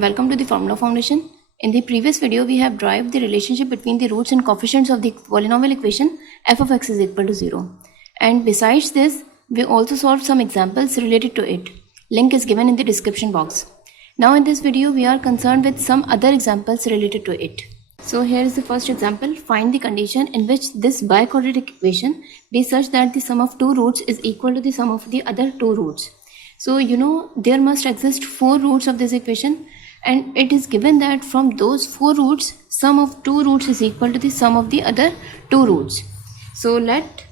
Welcome to the Formula Foundation. In the previous video, we have derived the relationship between the roots and coefficients of the polynomial equation f of x is equal to 0. And besides this, we also solved some examples related to it. Link is given in the description box. Now in this video, we are concerned with some other examples related to it. So here is the first example. Find the condition in which this biquadratic equation be such that the sum of two roots is equal to the sum of the other two roots. So there must exist four roots of this equation, and it is given that from those four roots, sum of two roots is equal to the sum of the other two roots. So let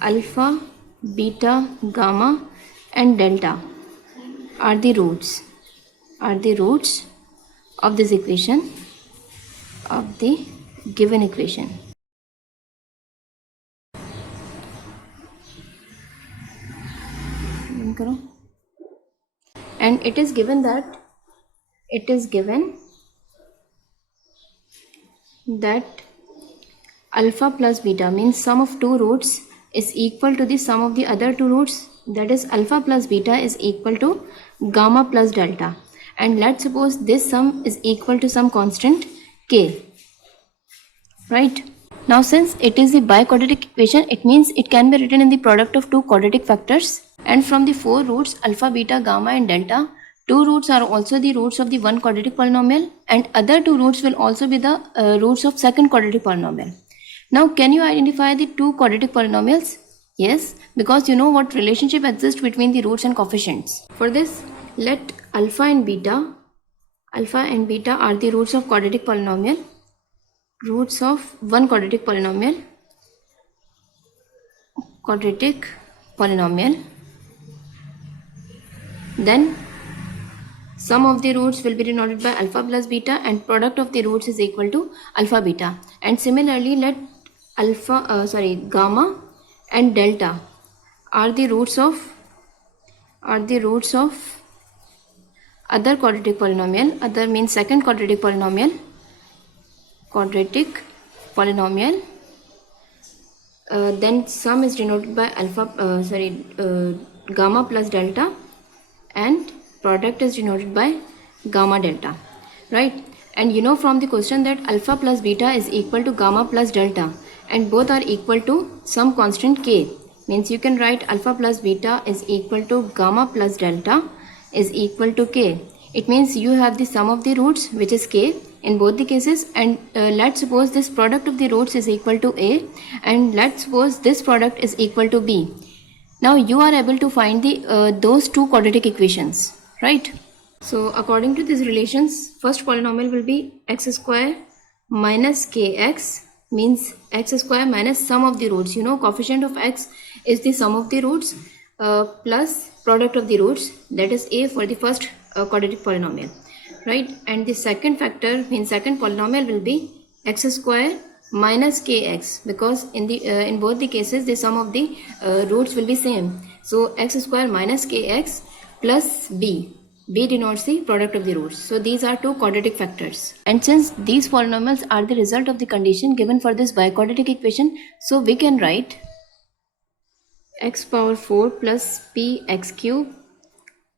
alpha, beta, gamma and delta are the roots of this equation, of the given equation. And it is given that alpha plus beta means sum of two roots is equal to the sum of the other two roots, that is alpha plus beta is equal to gamma plus delta. And let's suppose this sum is equal to some constant k, right? Now since it is a biquadratic equation, it means it can be written in the product of two quadratic factors, and from the four roots alpha, beta, gamma and delta, two roots are also the roots of the one quadratic polynomial, and other two roots will also be the roots of second quadratic polynomial. Now can you identify the two quadratic polynomials? Yes, because you know what relationship exists between the roots and coefficients. For this, let alpha and beta are the roots of quadratic polynomial, roots of one quadratic polynomial. Then sum of the roots will be denoted by alpha plus beta, and product of the roots is equal to alpha beta. And similarly, let gamma and delta are the roots of other quadratic polynomial. Other means second quadratic polynomial. Then sum is denoted by gamma plus delta, and product is denoted by gamma delta, right? And you know from the question that alpha plus beta is equal to gamma plus delta, and both are equal to some constant k, means you can write alpha plus beta is equal to gamma plus delta is equal to k. It means you have the sum of the roots, which is k in both the cases, and let's suppose this product of the roots is equal to a, and let's suppose this product is equal to b. Now you are able to find the those two quadratic equations, right? So according to these relations, first polynomial will be x square minus kx, means x square minus sum of the roots. You know coefficient of x is the sum of the roots plus product of the roots, that is a for the first quadratic polynomial, right? And the second factor means second polynomial will be x square minus kx, because in both the cases the sum of the roots will be same. So x square minus kx plus b denotes the product of the roots. So these are two quadratic factors, and since these polynomials are the result of the condition given for this biquadratic equation, so we can write x power 4 plus p x cube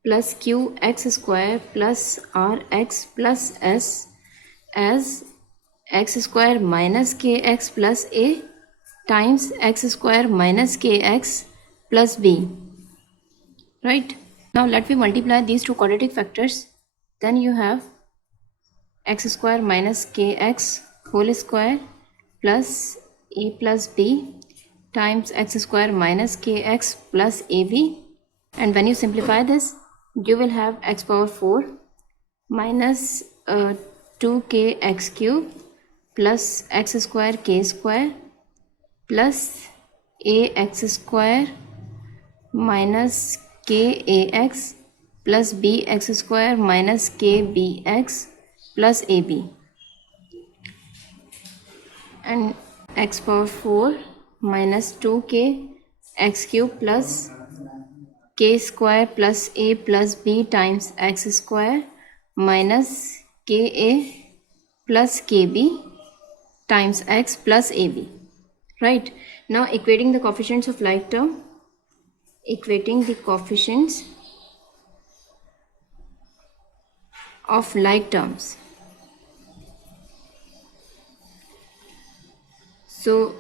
plus q x square plus r x plus s as x square minus kx plus a times x square minus kx plus b, right? Now let me multiply these two quadratic factors. Then you have x square minus kx whole square plus a plus b times x square minus kx plus ab, and when you simplify this, you will have x power 4 minus 2k x cube plus x square k square plus ax square minus kax plus bx square minus kbx plus ab, and x power 4 minus 2k x cube plus k square plus a plus b times x square minus ka plus kb times x plus ab, right? Now equating the coefficients of like term, equating the coefficients of like terms. So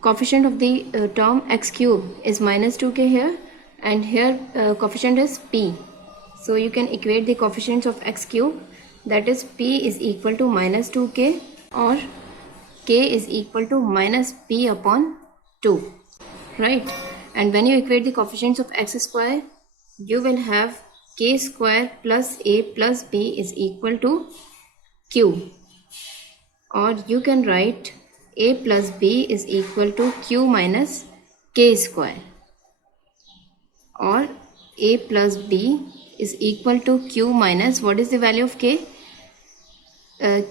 coefficient of the term x cube is minus 2k here, and here coefficient is p. So you can equate the coefficients of x cube, that is p is equal to minus 2k or k is equal to minus p upon 2, right? And when you equate the coefficients of x square, you will have k square plus a plus b is equal to q, or you can write a plus b is equal to q minus k square, or a plus b is equal to q minus, what is the value of k?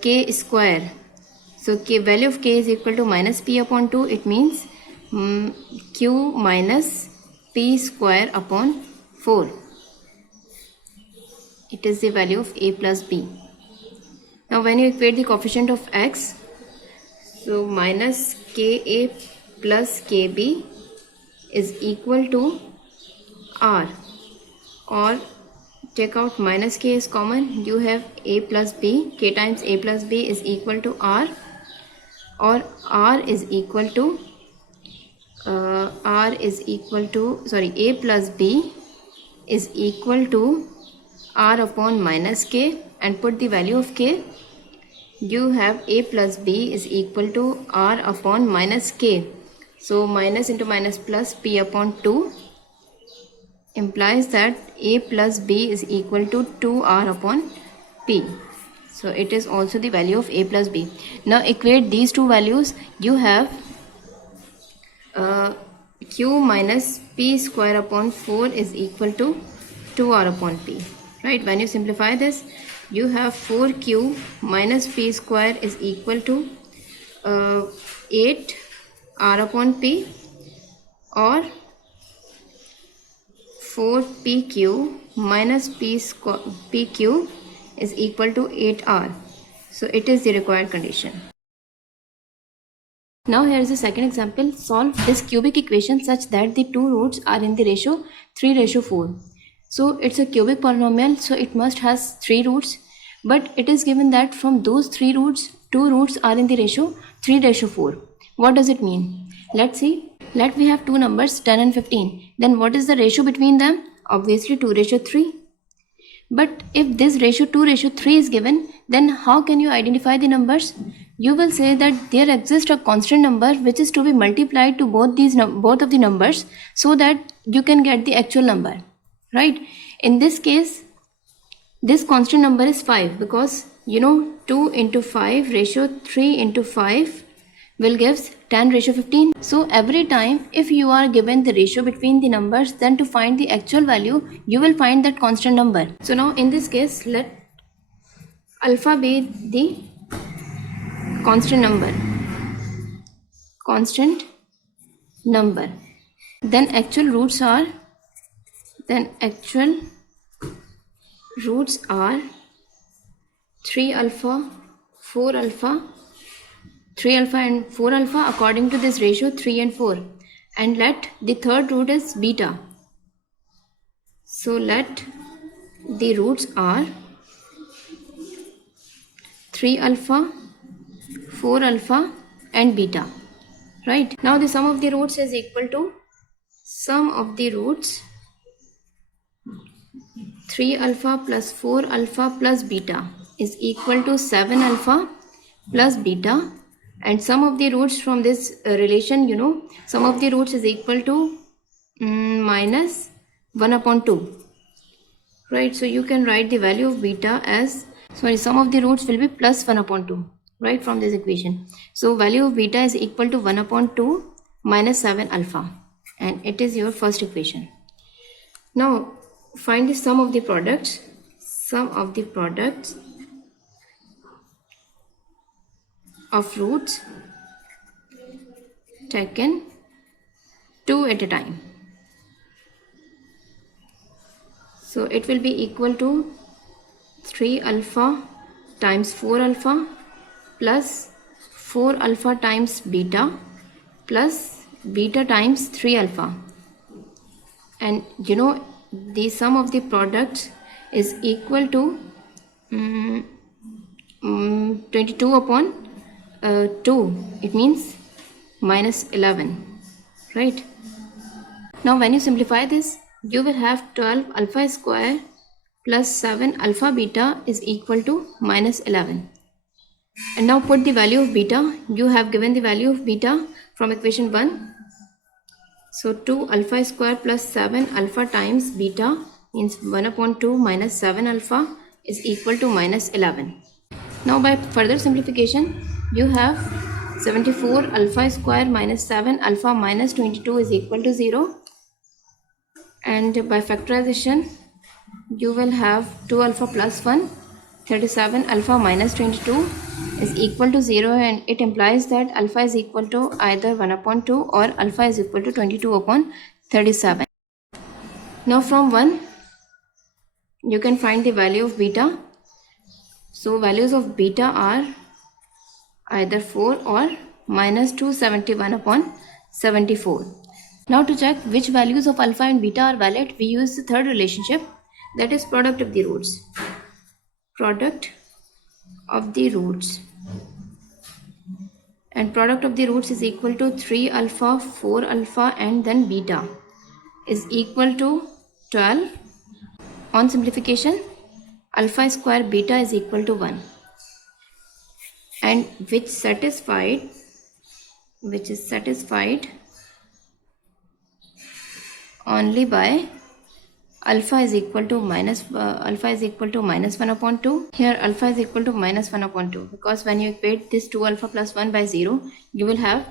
K square. So value of k is equal to minus p upon 2. It means q minus p square upon 4. It is the value of a plus b. Now when you equate the coefficient of x, so minus ka plus kb is equal to r, or take out minus k is common, you have a plus b, k times a plus b is equal to r, or r is equal to a plus b is equal to r upon minus k, and put the value of k. You have a plus b is equal to r upon minus k. So minus into minus plus, p upon 2 implies that a plus b is equal to 2r upon p. So it is also the value of a plus b. Now equate these two values. You have q minus p square upon 4 is equal to 2r upon p, right? When you simplify this, you have 4q minus p square is equal to 8r upon p, or 4pq minus pq is equal to 8r. So it is the required condition. Now here is the second example. Solve this cubic equation such that the two roots are in the ratio 3:4. So it's a cubic polynomial, so it must has 3 roots, but it is given that from those 3 roots, 2 roots are in the ratio 3:4. What does it mean? Let's see. Let we have two numbers 10 and 15. Then what is the ratio between them? Obviously 2:3. But if this ratio 2:3 is given, then how can you identify the numbers? You will say that there exists a constant number which is to be multiplied to both of the numbers, so that you can get the actual number, right? In this case, this constant number is 5, because 2 into 5 ratio 3 into 5 will gives 10:15. So every time if you are given the ratio between the numbers, then to find the actual value, you will find that constant number. So now in this case, let alpha be the constant number. Then actual roots are 3 alpha, 4 alpha, 3 alpha and 4 alpha according to this ratio 3 and 4, and let the third root is beta. So let the roots are 3 alpha, 4 alpha and beta, right? Now the sum of the roots is equal to 3 alpha plus 4 alpha plus beta is equal to 7 alpha plus beta, and sum of the roots from this relation, sum of the roots is equal to minus 1 upon 2, right? So you can write the value of beta as, sum of the roots will be plus 1 upon 2, right, from this equation. So value of beta is equal to 1 upon 2 minus 7 alpha, and it is your first equation. Now find the sum of the products of roots taken 2 at a time. So it will be equal to 3 alpha times 4 alpha plus 4 alpha times beta plus beta times 3 alpha, and the sum of the products is equal to 22 upon 2, it means minus 11, right? Now when you simplify this, you will have 12 alpha square plus 7 alpha beta is equal to minus 11. And now put the value of beta. You have given the value of beta from equation 1. So 2 alpha square plus 7 alpha times beta means 1 upon 2 minus 7 alpha is equal to minus 11. Now by further simplification, you have 74 alpha square minus 7 alpha minus 22 is equal to 0. And by factorization, you will have 2 alpha plus 1, 37 alpha minus 22 is equal to 0, and it implies that alpha is equal to either 1 upon 2 or alpha is equal to 22 upon 37. Now from 1, you can find the value of beta. So values of beta are either 4 or minus 271 upon 74. Now to check which values of alpha and beta are valid, we use the third relationship, that is product of the roots. Product of the roots. And product of the roots is equal to 3 alpha, 4 alpha and then beta is equal to 12. On simplification, alpha square beta is equal to 1. And which is satisfied only by alpha is equal to minus 1 upon 2. Here alpha is equal to minus 1 upon 2, because when you equate this 2 alpha plus 1 by 0, you will have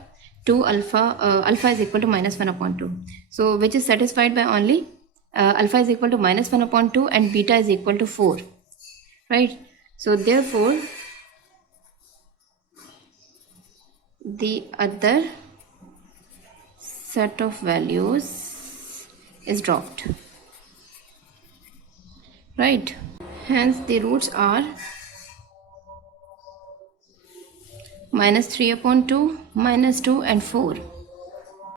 2 alpha, alpha is equal to minus 1 upon 2. So which is satisfied by only alpha is equal to minus 1 upon 2 and beta is equal to 4, right? So therefore the other set of values is dropped, right? Hence the roots are minus 3 upon 2, minus 2 and 4.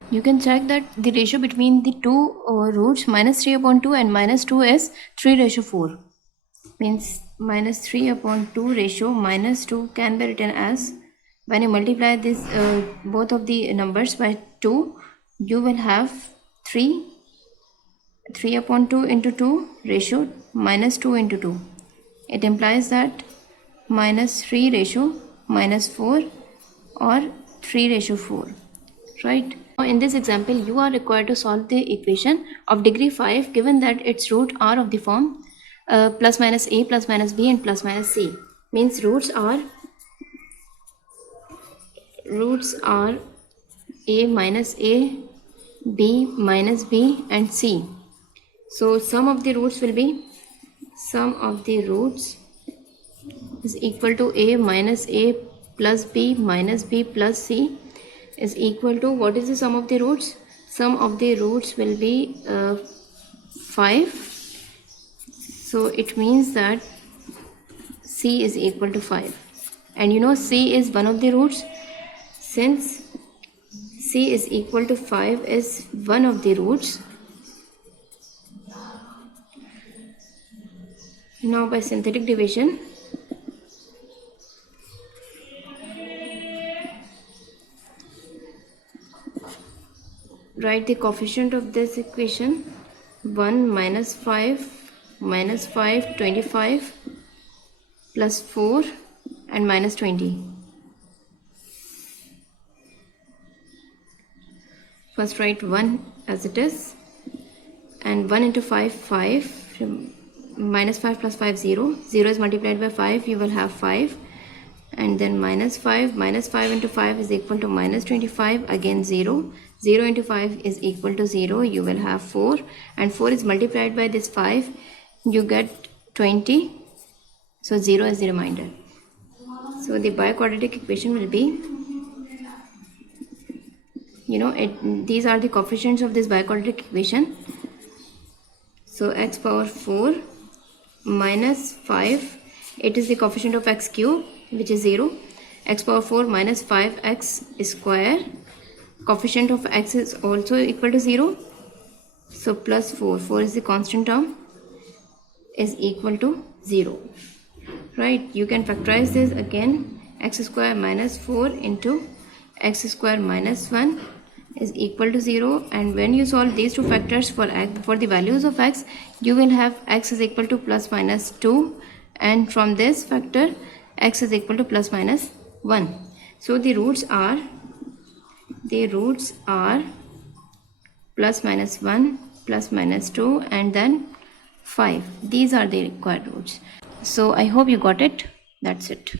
You can check that the ratio between the two roots minus 3 upon 2 and minus 2 is 3:4. Means minus 3 upon 2 ratio minus 2 can be written as, when you multiply this both of the numbers by 2, you will have 3 upon 2 into 2 ratio minus 2 into 2. It implies that minus 3 ratio minus 4 or 3:4, right? Now in this example, you are required to solve the equation of degree 5 given that its roots are of the form plus minus a plus minus b and plus minus c. Means roots are a minus a, b minus b and c. So sum of the roots is equal to a minus a plus b minus b plus c is equal to, what is the sum of the roots? Sum of the roots will be 5. So it means that c is equal to 5. And you know c is one of the roots. Since c is equal to 5 is one of the roots, now by synthetic division, write the coefficient of this equation: 1 minus 5 minus 5 25 plus 4 and minus 20. First write 1 as it is, and 1 into 5 5, minus 5 plus 5 0 is multiplied by 5, you will have 5, and then minus 5 into 5 is equal to minus 25, again 0 into 5 is equal to 0, you will have 4, and 4 is multiplied by this 5, you get 20, so 0 is the remainder. So the biquadratic equation will be, these are the coefficients of this biquadratic equation. So x power 4 minus 5, it is the coefficient of x cube, which is 0. X power 4 minus 5x square, coefficient of x is also equal to 0. So plus 4 is the constant term, is equal to 0. right? You can factorize this again. X square minus 4 into x square minus 1 is equal to 0, and when you solve these two factors for the values of x, you will have x is equal to plus minus 2, and from this factor x is equal to plus minus 1. So the roots are plus minus 1, plus minus 2, and then 5. These are the required roots. So I hope you got it. That's it.